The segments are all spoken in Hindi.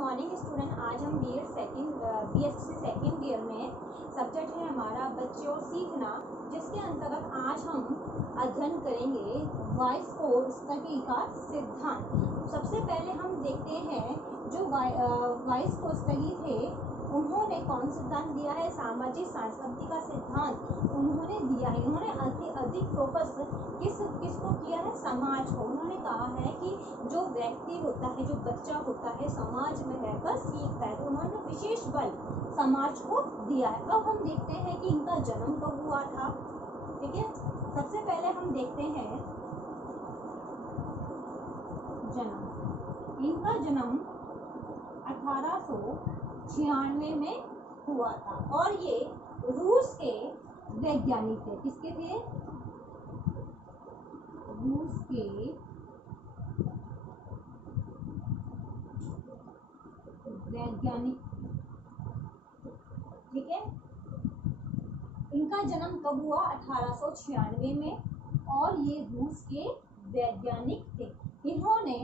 Morning student. आज हम बीएससी सेकेंड ईयर में सब्जेक्ट है हमारा बच्चे और सीखना, जिसके अंतर्गत आज हम अध्ययन करेंगे वॉइस कोड स्टडी का सिद्धांत। सबसे पहले हम देखते हैं जो वॉइस कोड स्टडी थे उन्होंने कौन सिद्धांत दिया है, सामाजिक सांस्कृतिक का सिद्धांत उन्होंने दिया है। उन्होंने अधिक फोकस किसको किया है, समाज को। उन्होंने कहा है कि जो व्यक्ति होता है, जो बच्चा होता है, समाज में रहकर सीखता है, तो उन्होंने विशेष बल समाज को दिया है। अब हम देखते हैं कि इनका जन्म कब हुआ था। ठीक है, सबसे पहले हम देखते हैं जन्म। इनका जन्म 1896 में हुआ था और ये रूस के वैज्ञानिक थे। किसके थे? रूस के वैज्ञानिक। ठीक है, इनका जन्म कब हुआ? 1896 में और ये रूस के वैज्ञानिक थे। इन्होंने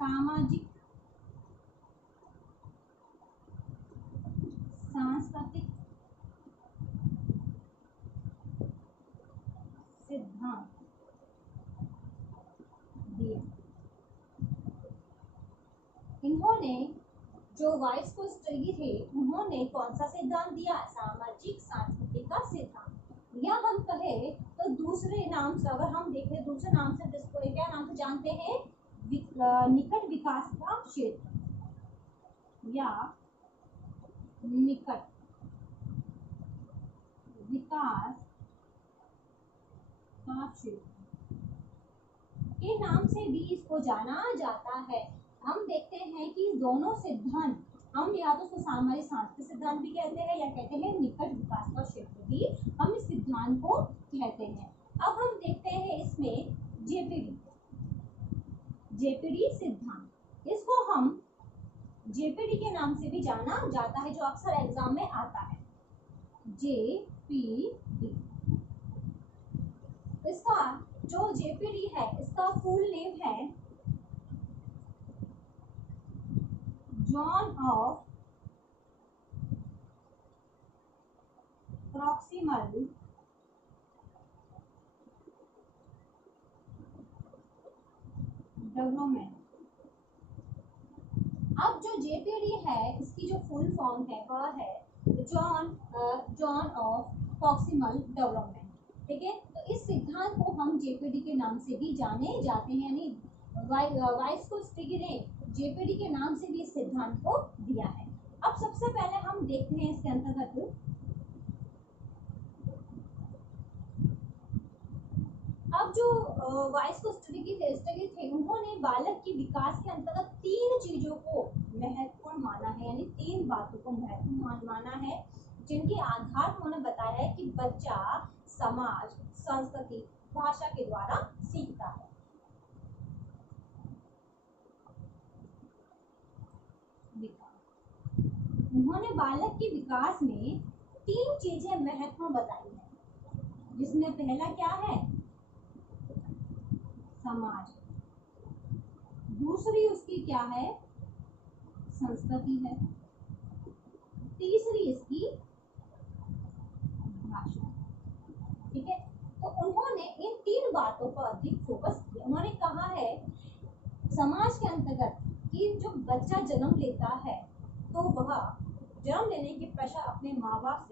सामाजिक सांस्कृतिक सिद्धांत दिया। इन्होंने जो वॉइस कोड स्टडी थे उन्होंने कौन सा सिद्धांत दिया? सामाजिक सांस्कृतिक का सिद्धांत। या हम कहे तो दूसरे नाम से, अगर हम देखें दूसरे नाम से, जिसको क्या नाम से जानते हैं, निकट विकास का क्षेत्र या निकट विकास का क्षेत्र के नाम से भी इसको जाना जाता है। हम देखते हैं कि दोनों सिद्धांत, हम या तो उसको सामाजिक सांस्कृतिक सिद्धांत भी कहते हैं या कहते हैं निकट विकास का क्षेत्र भी हम इस सिद्धांत को कहते हैं। अब हम देखते हैं इसमें जेपीडी सिद्धांत। इसको हम जेपीडी के नाम से भी जाना जाता है, जो अक्सर एग्जाम में आता है। जेपीडी, इसका जो जेपीडी है इसका फुल नेम है जॉन ऑफ प्रॉक्सिमल डेवलपमेंट। अब जो जेपीडी है इसकी जो फुल फॉर्म है वह है जॉन ऑफ प्रॉक्सिमल डेवलपमेंट। ठीक है, तो इस सिद्धांत को हम जेपीडी के नाम से भी जाने जाते हैं, यानी वॉइस कोड स्टडी ने जेपीडी के नाम से भी इस सिद्धांत को दिया है। अब सबसे पहले हम देखते हैं इसके अंतर्गत अब जो वॉइस कोड स्टडी थे उन्होंने बालक के विकास के अंतर्गत 3 चीजों को महत्वपूर्ण माना है, यानी 3 बातों को महत्वपूर्ण माना है, जिनके आधार पर उन्होंने बताया है कि बच्चा समाज, संस्कृति, भाषा के द्वारा सीखता है। उन्होंने बालक के विकास में 3 चीजें महत्वपूर्ण बताई है, जिसमें पहला क्या है? समाज। दूसरी उसकी क्या है? संस्कृति है। तीसरी इसकी भाषा। ठीक है, तो उन्होंने इन 3 बातों पर अधिक फोकस किया। उन्होंने कहा है समाज के अंतर्गत कि जो बच्चा जन्म लेता है तो वह जन्म लेने के पश्चात अपने माँ बाप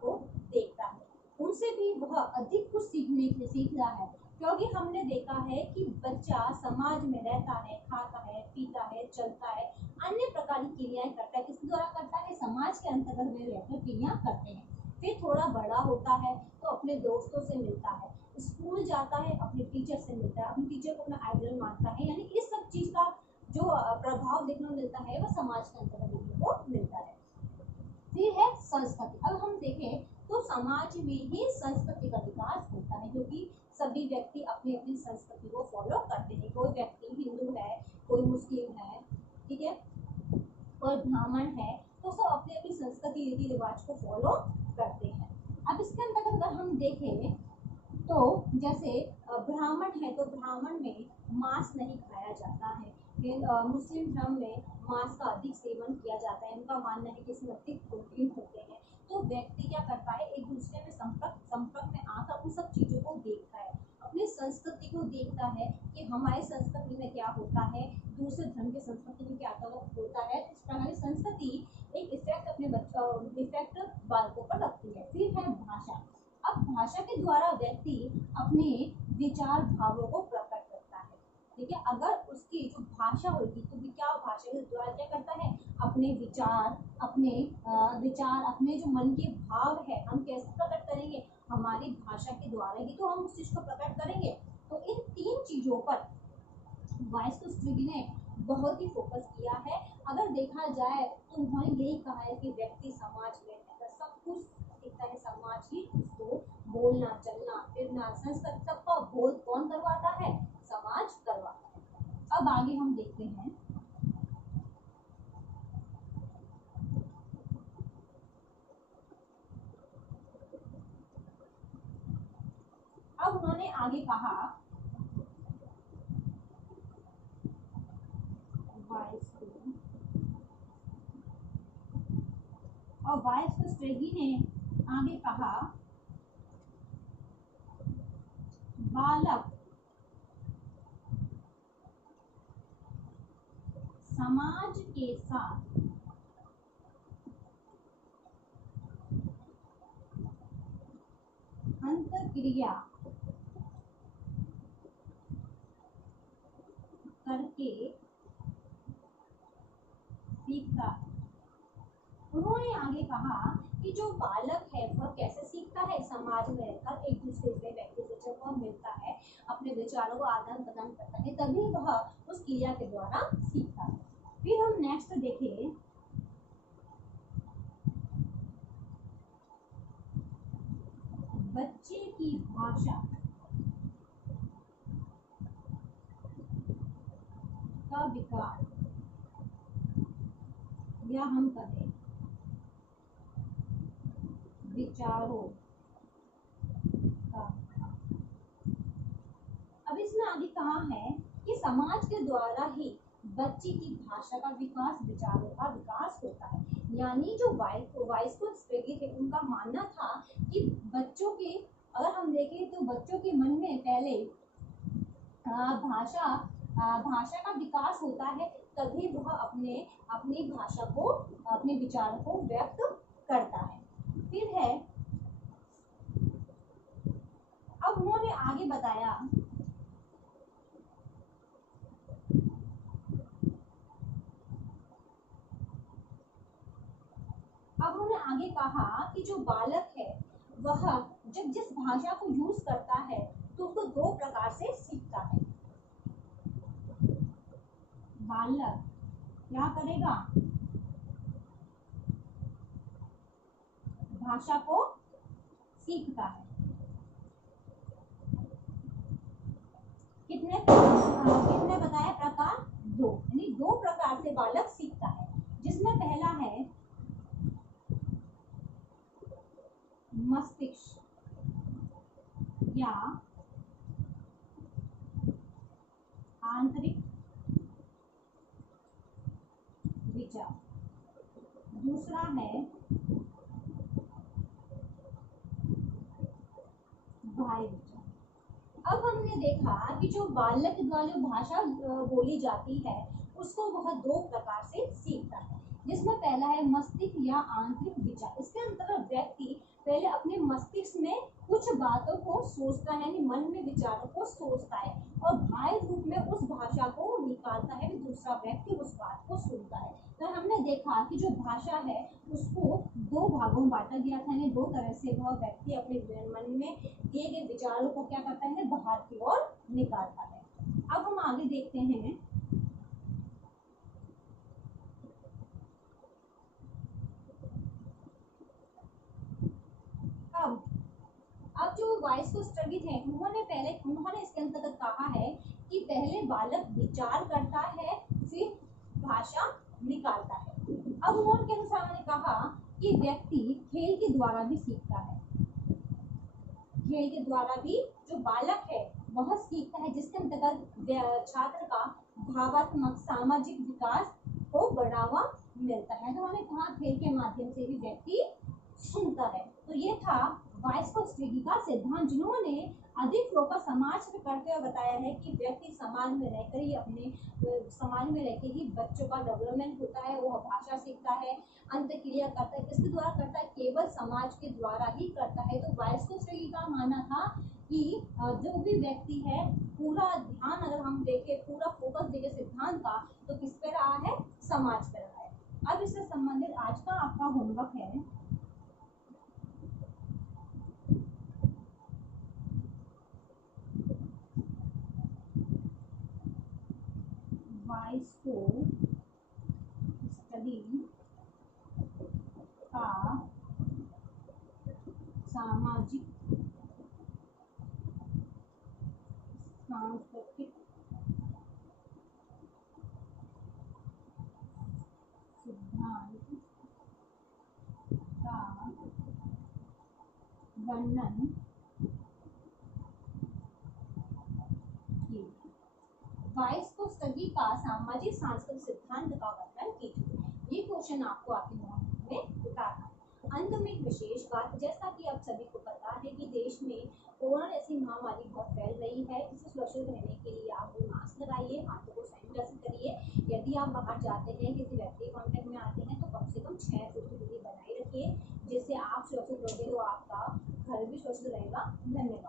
को देखता है, उनसे भी वह अधिक कुछ सीख रहा है, क्योंकि हमने देखा है कि बच्चा समाज में रहता है, खाता है, पीता है, चलता है, अन्य प्रकार की क्रियाएं करता है। किसके द्वारा करता है? समाज के अंतर्गत में रहकर क्रिया करते हैं। फिर थोड़ा बड़ा होता है तो अपने दोस्तों से मिलता है, स्कूल जाता है, अपने टीचर से मिलता है, अपने टीचर को अपना आइडल मानता है, यानी इस सब चीज का जो प्रभाव देखने को मिलता है वह समाज के अंतर्गत देखने को मिलता है। फिर है संस्कृति। अब हम देखें तो समाज में ही संस्कृति का विकास होता है, क्योंकि सभी व्यक्ति अपनी अपनी संस्कृति को फॉलो करते हैं। कोई व्यक्ति हिंदू है, कोई मुस्लिम है, ठीक है, कोई ब्राह्मण है, तो सब अपनी अपनी संस्कृति रीति रिवाज को फॉलो करते हैं। अब इसके अंतर्गत अगर हम देखें तो जैसे ब्राह्मण है तो ब्राह्मण में मांस नहीं खाया जाता है। फिर मुस्लिम धर्म में मांस का अधिक सेवन किया जाता है। उनका मानना है कि इसमें अधिक प्रोटीन होते हैं। तो व्यक्ति क्या करता है, एक दूसरे में संपर्क में आकर उन सब चीज़ों को देखता है, अपनी संस्कृति को देखता है कि हमारी संस्कृति में क्या होता है, दूसरे धर्म की संस्कृति में क्या होता है। इस प्रकार की संस्कृति एक इफेक्ट अपने इफेक्ट बालकों पर रखती है। फिर है भाषा। अब भाषा के द्वारा व्यक्ति अपने विचार भावों को प्रकट करता है। ठीक है, अगर उसकी जो भाषा होगी तो क्या भाषा के द्वारा क्या करता है, अपने विचार अपने जो मन के भाव है हम कैसे प्रकट करेंगे, हमारी भाषा के द्वारा ही तो हम उस चीज को प्रकट करेंगे। तो इन तीन चीजों पर वाइस्कोस्टर्गी ने बहुत ही फोकस किया है। अगर देखा जाए तो उन्होंने यही कहा है कि व्यक्ति समाज में रहकर सब कुछ सीखता है, समाज ही उसको बोलना, चलना, फिरना, संस्कृत सबका बोध कौन करवाता है, समाज करवाता है। अब आगे हम देखते हैं अब उन्होंने आगे कहा और वाइस्कोस्टर्गी ने आगे कहा बालक समाज के साथ अंतर्क्रिया करके सीखता है। उन्होंने आगे कहा कि जो बालक है वह कैसे सीखता है, समाज में रहकर एक दूसरे से व्यक्ति से जब वह मिलता है, अपने विचारों को आदान प्रदान करता है, तभी वह उस क्रिया के द्वारा सीखता है। फिर हम नेक्स्ट देखें बच्चे की भाषा का विकास, या हम कहें विचारों का। अब इसमें आगे कहा है कि समाज के द्वारा ही बच्चे की भाषा का विकास, विचारों का विकास होता है। यानी जो वाइस्कोस्टर्गी थे उनका मानना था कि बच्चों के, अगर हम देखें तो बच्चों के मन में पहले भाषा का विकास होता है, तभी वह अपनी भाषा को, अपने विचारों को व्यक्त करता है। फिर है अब उन्होंने आगे बताया अब उन्होंने आगे कहा कि जो बालक है वह जब जिस भाषा को यूज करता है तो उसको दो प्रकार से सीखता है। बालक क्या करेगा, भाषा को सीखता है। कितने बताया प्रकार, दो, यानी दो प्रकार से बालक सीखता है, जिसमें पहला है मस्तिष्क या आंतरिक विचार, दूसरा है बाह्य विचार। अब हमने देखा कि जो बालक द्वारा जो भाषा बोली जाती है उसको वह दो प्रकार से सीखता है, जिसमें पहला है मस्तिष्क या आंतरिक विचार। इसके अंतर्गत व्यक्ति पहले अपने मस्तिष्क में कुछ बातों को सोचता है, यानी मन में विचारों को सोचता है, और बाह्य रूप में उस भाषा को निकालता है, दूसरा व्यक्ति उस बात को सुनता है। तो हमने देखा कि जो भाषा है उसको दो भागों में बांटा गया था, यानी दो तरह से वह व्यक्ति अपने मन में दिए गए विचारों को क्या करता है, बाहर की ओर निकालता है। अब हम आगे देखते हैं अब जो वाइस्कोस्टर्गी थे उन्होंने इसके अंतर्गत कहा है कि पहले बालक विचार करता है, फिर भाषा निकालता है। अब उन्होंने अनुसार ने कहा कि व्यक्ति खेल के द्वारा भी सीखता है। खेल के द्वारा भी जो बालक है वह सीखता है जिसके अंतर्गत छात्र का भावात्मक सामाजिक विकास को बढ़ावा मिलता है। तो हमने कहा खेल के माध्यम से भी व्यक्ति सुनता है। तो ये था वाइस्कोस्की का सिद्धांत, जिन्होंने अधिक फोकस समाज पे करते हुए बताया है कि व्यक्ति समाज में रहकर ही अपने समाज में रहकर ही बच्चों का डेवलपमेंट होता है, वो भाषा सीखता है, अंतक्रिया करता है, किसके द्वारा करता है, केवल समाज के द्वारा ही करता है। तो वाइस्कोस्की का मानना था कि जो भी व्यक्ति है पूरा ध्यान अगर हम देखें, पूरा फोकस देखें सिद्धांत का, तो किस पे रहा है, समाज पे रहा है। अब इससे संबंधित आज का आपका होमवर्क है वाइस्कोस्की का सामाजिक सांस्कृतिक सिद्धांत का वर्णन कीजिए। वाइस्कोस्की का सामाजिक सांस्कृतिक सिद्धांत का वर्णन कीजिए। ये क्वेश्चन आपको आपके नोटबुक में उतारना है। अंत में एक विशेष बात, जैसा कि आप सभी को पता है कि देश में कोरोना जैसी महामारी बहुत फैल रही है, इससे सुरक्षित रहने के लिए आप मास्क लगाइए, हाथों को सैनिटाइज करिए। यदि आप बाहर जाते हैं, किसी व्यक्ति कांटेक्ट में आते हैं, तो कम से कम 6 फुट की दूरी बनाए रखिए, जिससे आप सुरक्षित रहोगे तो आपका घर भी सुरक्षित रहेगा। धन्यवाद।